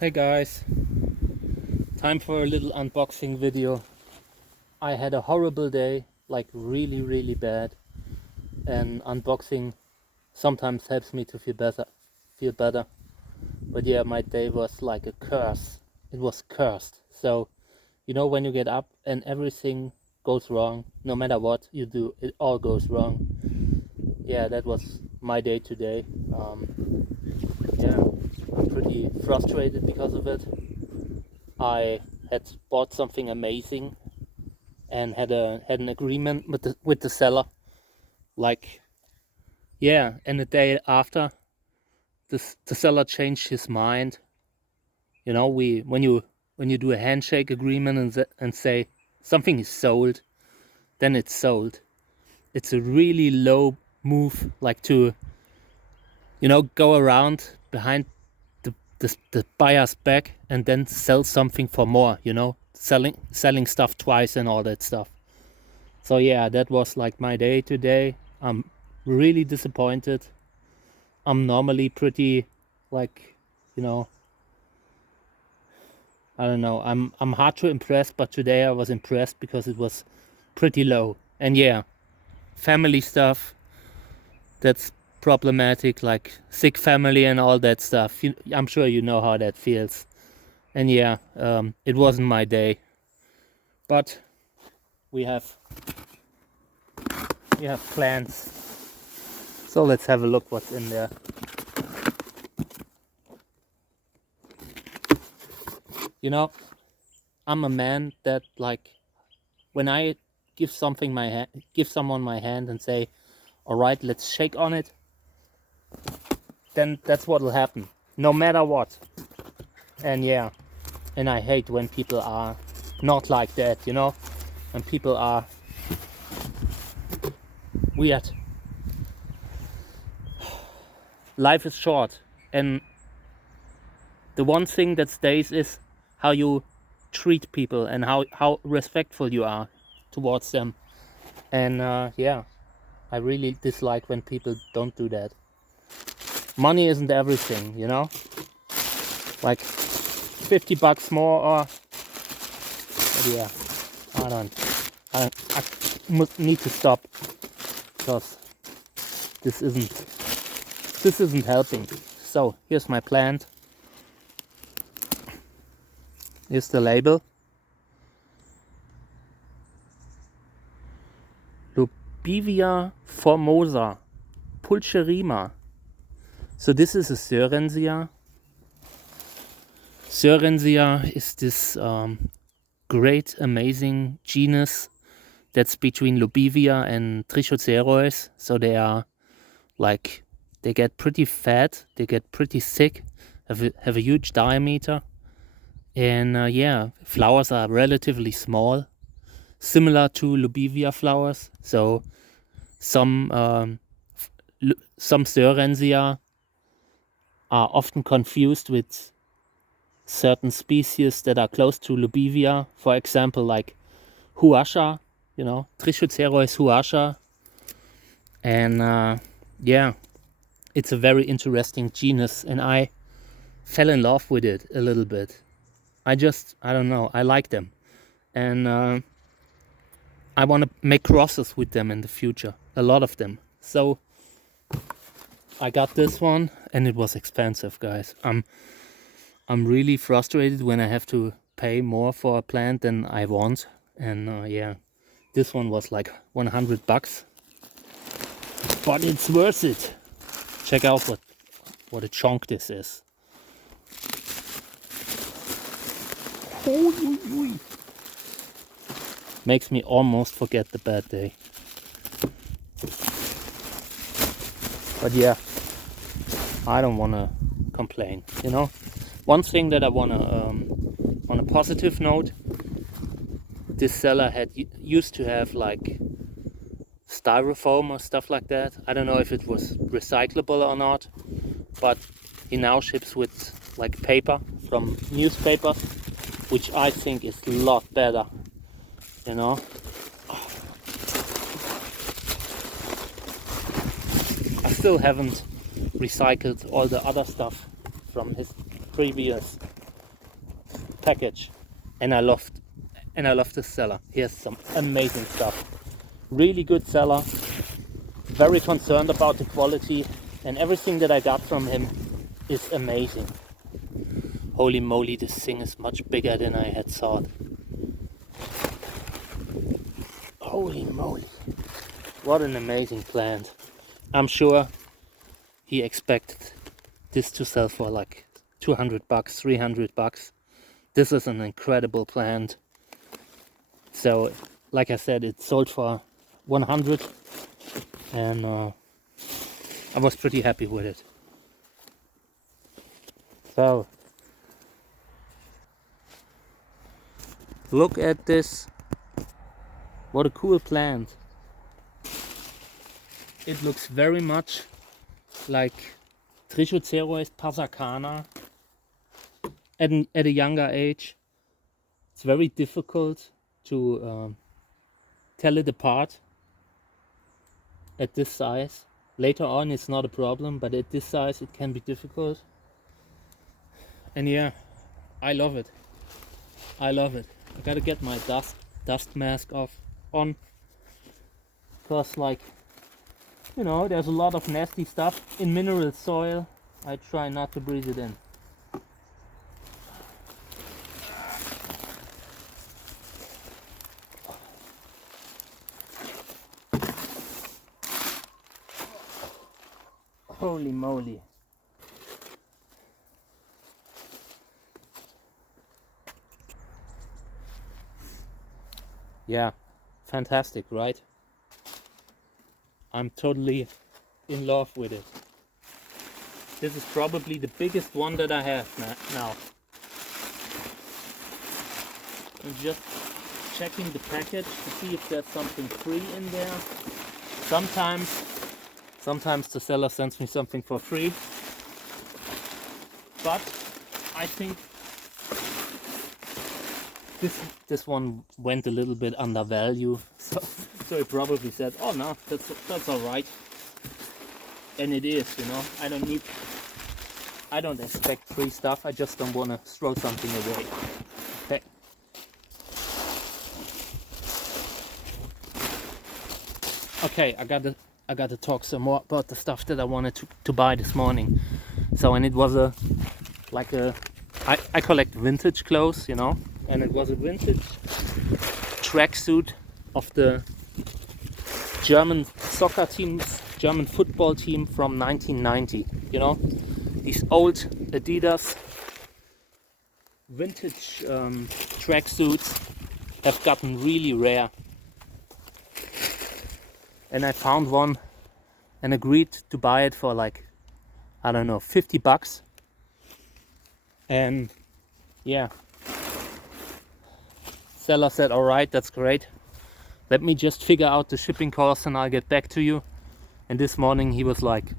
Hey guys, time for a little unboxing video. I had a horrible day, like really bad, and unboxing sometimes helps me to feel better. But yeah, my day was like a curse. It was cursed. So, when you get up and everything goes wrong, no matter what you do, it all goes wrong. Yeah, that was my day today. Yeah, I'm pretty frustrated because of it. I had bought something amazing and had an agreement with the seller. Like, yeah, and the day after, the seller changed his mind. We when you do a handshake agreement and say something is sold, then it's sold. It's a really low move, like to go around behind the buyer's back and then sell something for more. Selling stuff twice and all that stuff. So yeah, that was like my day today. I'm really disappointed. I'm normally pretty, like, you know, I don't know. I'm hard to impress, but today I was impressed because it was pretty low. And yeah, family stuff, that's problematic, like sick family and all that stuff. I'm sure you know how that feels. And yeah, it wasn't my day. But we have plans. So let's have a look what's in there. I'm a man that, like, when I give someone my hand and say, all right, let's shake on it, then that's what'll happen, no matter what. And yeah, and I hate when people are not like that, when people are weird. Life is short, and the one thing that stays is how you treat people and how respectful you are towards them. And yeah, I really dislike when people don't do that. Money isn't everything, like $50 more, or but yeah, I need to stop, because this isn't helping. So here's my plant. Here's the label. Lubivia formosa, pulcherrima. So this is a Sörensia. Sörensia is this great, amazing genus that's between Lubivia and Trichocereus. So they are like, they get pretty fat, they get pretty thick, have a huge diameter, and yeah, flowers are relatively small, similar to Lubivia flowers. So some Sörensia are often confused with certain species that are close to Lubivia. For example, like huasha, Trichocereus huasha. And yeah, it's a very interesting genus, and I fell in love with it a little bit. I don't know, I like them, and I want to make crosses with them in the future, a lot of them. So I got this one, and it was expensive, guys. I'm really frustrated when I have to pay more for a plant than I want. And yeah, this one was like $100, but it's worth it. Check out what a chunk this is. Makes me almost forget the bad day. But yeah, I don't want to complain, One thing that I want to, on a positive note, this seller used to have like styrofoam or stuff like that. I don't know if it was recyclable or not, but he now ships with like paper from newspapers, which I think is a lot better, I still haven't recycled all the other stuff from his previous package, and I loved this seller. Here's some amazing stuff. Really good seller. Very concerned about the quality, and everything that I got from him is amazing. Holy moly, this thing is much bigger than I had thought. Holy moly. What an amazing plant. I'm sure he expected this to sell for like $200, $300. This is an incredible plant. So, like I said, it sold for 100, and I was pretty happy with it. So, look at this. What a cool plant. It looks very much like Trichocereus passacana at a younger age. It's very difficult to tell it apart at this size. Later on it's not a problem, but at this size it can be difficult. And yeah, I love it. I love it. I gotta get my dust mask on, because, like, you know, there's a lot of nasty stuff in mineral soil. I try not to breathe it in. Holy moly. Yeah, fantastic, right? I'm totally in love with it. This is probably the biggest one that I have now. I'm just checking the package to see if there's something free in there. Sometimes the seller sends me something for free, but I think this one went a little bit undervalue, so he probably said, oh no, that's all right. And it is, you know. I don't expect free stuff. I just don't want to throw something away. Okay. Okay, I got to talk some more about the stuff that I wanted to buy this morning. So, and it was I collect vintage clothes, you know, and it was a vintage tracksuit of the German soccer teams, German football team from 1990. You know, these old Adidas vintage tracksuits have gotten really rare. And I found one and agreed to buy it for like, I don't know, $50. And yeah, seller said, all right, that's great. Let me just figure out the shipping cost and I'll get back to you. And this morning he was like,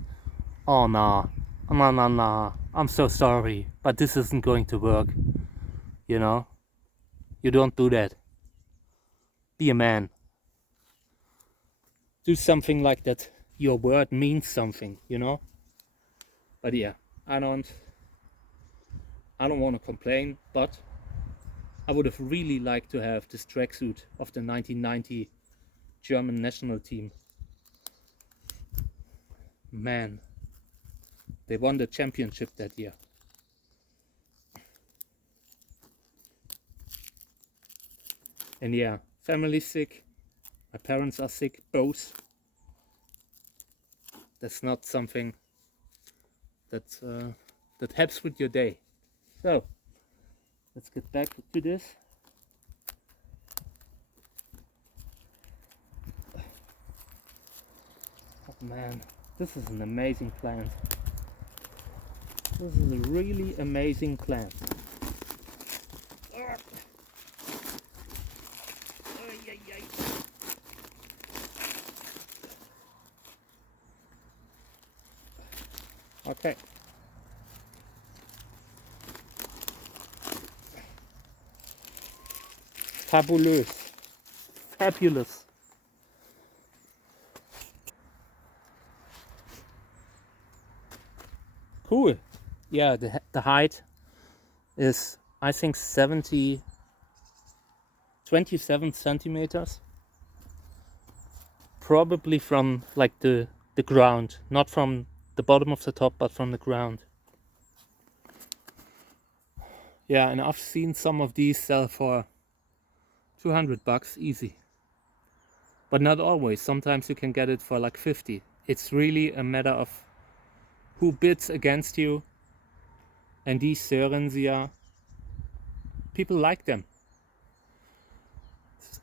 oh nah, I'm so sorry, but this isn't going to work. You know, you don't do that. Be a man. Do something like that. Your word means something, you know. But yeah, I don't want to complain, but I would have really liked to have this tracksuit of the 1990 German national team. Man, they won the championship that year. And yeah, family's sick. My parents are sick, both. That's not something that helps with your day. So, let's get back to this. Oh man, this is an amazing plant. This is a really amazing plant. Okay. Fabulous. Cool. Yeah, the height is I think 27 centimeters, probably from like the ground, not from the bottom of the top, but from the ground. Yeah, and I've seen some of these sell for $200 easy, but not always. Sometimes you can get it for like 50. It's really a matter of who bids against you. And these Sörensia, people like them,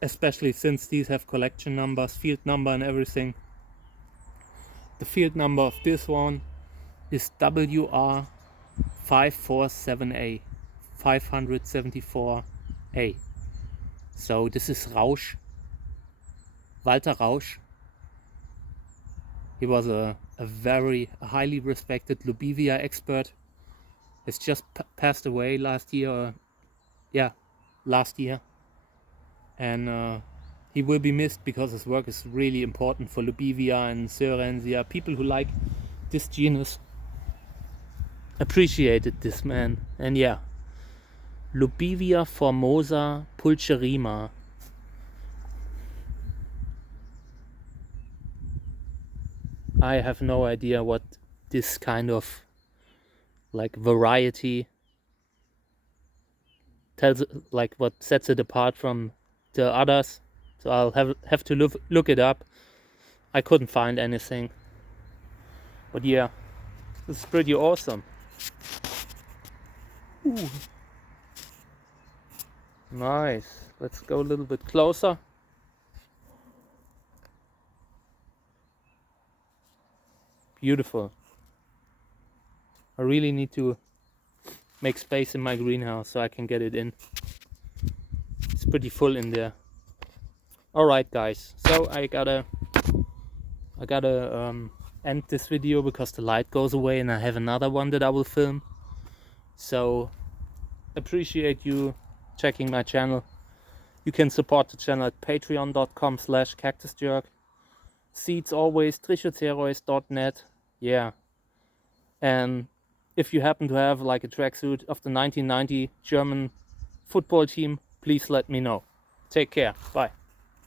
especially since these have collection numbers, field number and everything. The field number of this one is WR547A, 574A. So this is Rausch, Walter Rausch. He was a very highly respected Lubivia expert. He's just passed away last year. Last year. And he will be missed because his work is really important for Lubivia and Sörensia. People who like this genus appreciated this man. And yeah, Lubivia formosa pulcherrima. I have no idea what this kind of like variety tells, like what sets it apart from the others. So I'll have to look it up. I couldn't find anything. But yeah, this is pretty awesome. Ooh. Nice. Let's go a little bit closer. Beautiful. I really need to make space in my greenhouse so I can get it in. It's pretty full in there. Alright guys, so I gotta end this video because the light goes away and I have another one that I will film. So appreciate you checking my channel. You can support the channel at patreon.com/cactusjerk. Seeds always, trichocerois.net. Yeah. And if you happen to have like a tracksuit of the 1990 German football team, please let me know. Take care. Bye.